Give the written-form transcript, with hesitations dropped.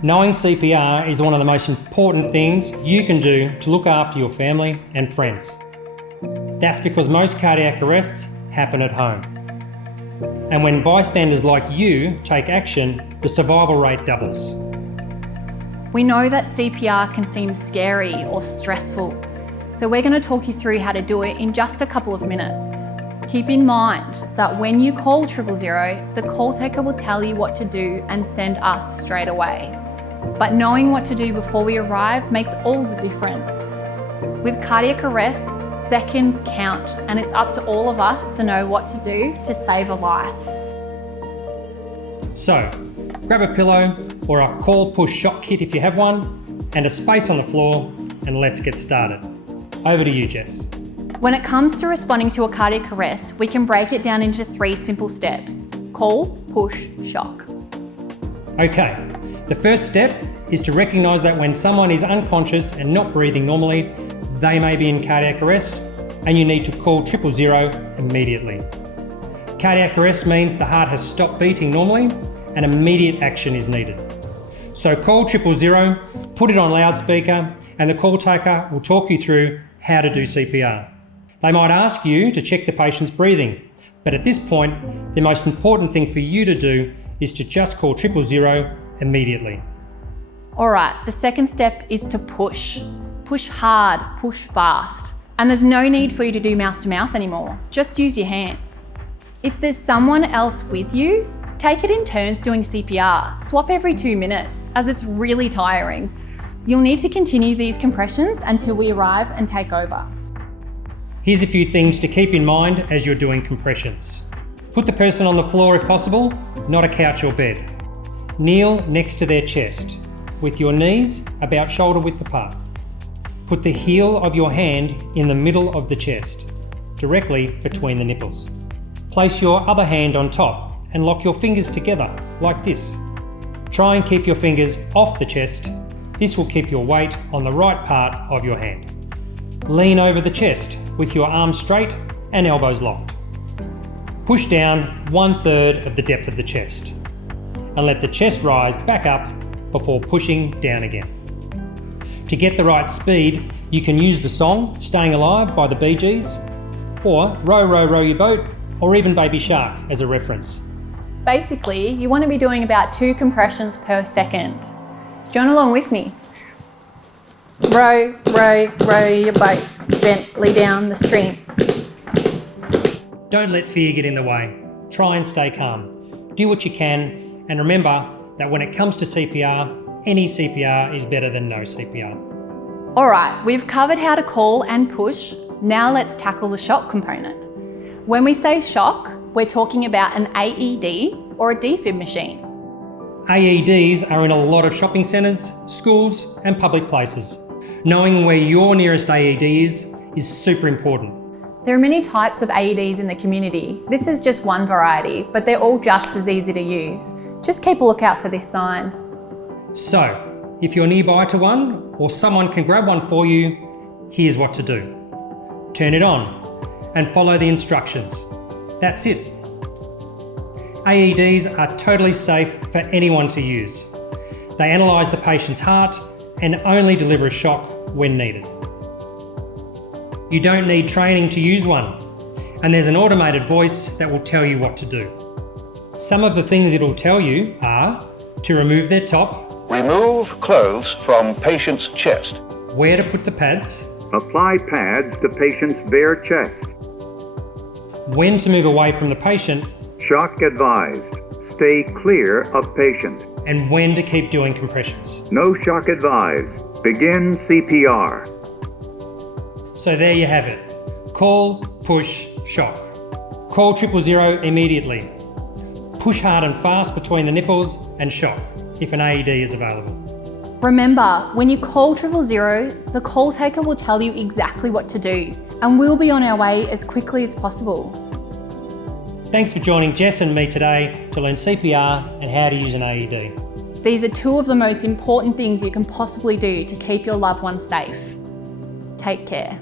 Knowing CPR is one of the most important things you can do to look after your family and friends. That's because most cardiac arrests happen at home. And when bystanders like you take action, the survival rate doubles. We know that CPR can seem scary or stressful, so we're going to talk you through how to do it in just a couple of minutes. Keep in mind that when you call 000, the call taker will tell you what to do and send us straight away. But knowing what to do before we arrive makes all the difference. With cardiac arrests, seconds count, and it's up to all of us to know what to do to save a life. So, grab a pillow or a call push shock kit if you have one, and a space on the floor, and let's get started. Over to you, Jess. When it comes to responding to a cardiac arrest, we can break it down into 3 simple steps: call, push, shock. Okay, the first step is to recognise that when someone is unconscious and not breathing normally, they may be in cardiac arrest, and you need to call 000 immediately. Cardiac arrest means the heart has stopped beating normally and immediate action is needed. So call 000, put it on loudspeaker, and the call taker will talk you through how to do CPR. They might ask you to check the patient's breathing, but at this point, the most important thing for you to do is to just call 000 immediately. All right, the second step is to push. Push hard, push fast. And there's no need for you to do mouth to mouth anymore. Just use your hands. If there's someone else with you, take it in turns doing CPR. Swap every 2 minutes, as it's really tiring. You'll need to continue these compressions until we arrive and take over. Here's a few things to keep in mind as you're doing compressions. Put the person on the floor if possible, not a couch or bed. Kneel next to their chest, with your knees about shoulder width apart. Put the heel of your hand in the middle of the chest, directly between the nipples. Place your other hand on top and lock your fingers together like this. Try and keep your fingers off the chest. This will keep your weight on the right part of your hand. Lean over the chest with your arms straight and elbows locked. Push down 1/3 of the depth of the chest and let the chest rise back up before pushing down again. To get the right speed, you can use the song Staying Alive by the Bee Gees, or Row, Row, Row Your Boat, or even Baby Shark as a reference. Basically, you want to be doing about 2 compressions per second. Join along with me. Row, row, row your boat gently down the stream. Don't let fear get in the way. Try and stay calm. Do what you can, and remember that when it comes to CPR, any CPR is better than no CPR. All right, we've covered how to call and push. Now let's tackle the shock component. When we say shock, we're talking about an AED or a defib machine. AEDs are in a lot of shopping centres, schools, and public places. Knowing where your nearest AED is super important. There are many types of AEDs in the community. This is just one variety, but they're all just as easy to use. Just keep a lookout for this sign. So, if you're nearby to one, or someone can grab one for you, here's what to do. Turn it on and follow the instructions. That's it. AEDs are totally safe for anyone to use. They analyse the patient's heart and only deliver a shock when needed. You don't need training to use one, and there's an automated voice that will tell you what to do. Some of the things it'll tell you are to remove their top, remove clothes from patient's chest, where to put the pads, apply pads to patient's bare chest, when to move away from the patient, shock advised, stay clear of patient, and when to keep doing compressions. no shock advised, begin CPR. So there you have it. Call, push, shock. Call 000 immediately. Push hard and fast between the nipples and shock if an AED is available. Remember, when you call 000, the call taker will tell you exactly what to do, and we'll be on our way as quickly as possible. Thanks for joining Jess and me today to learn CPR and how to use an AED. These are 2 of the most important things you can possibly do to keep your loved ones safe. Take care.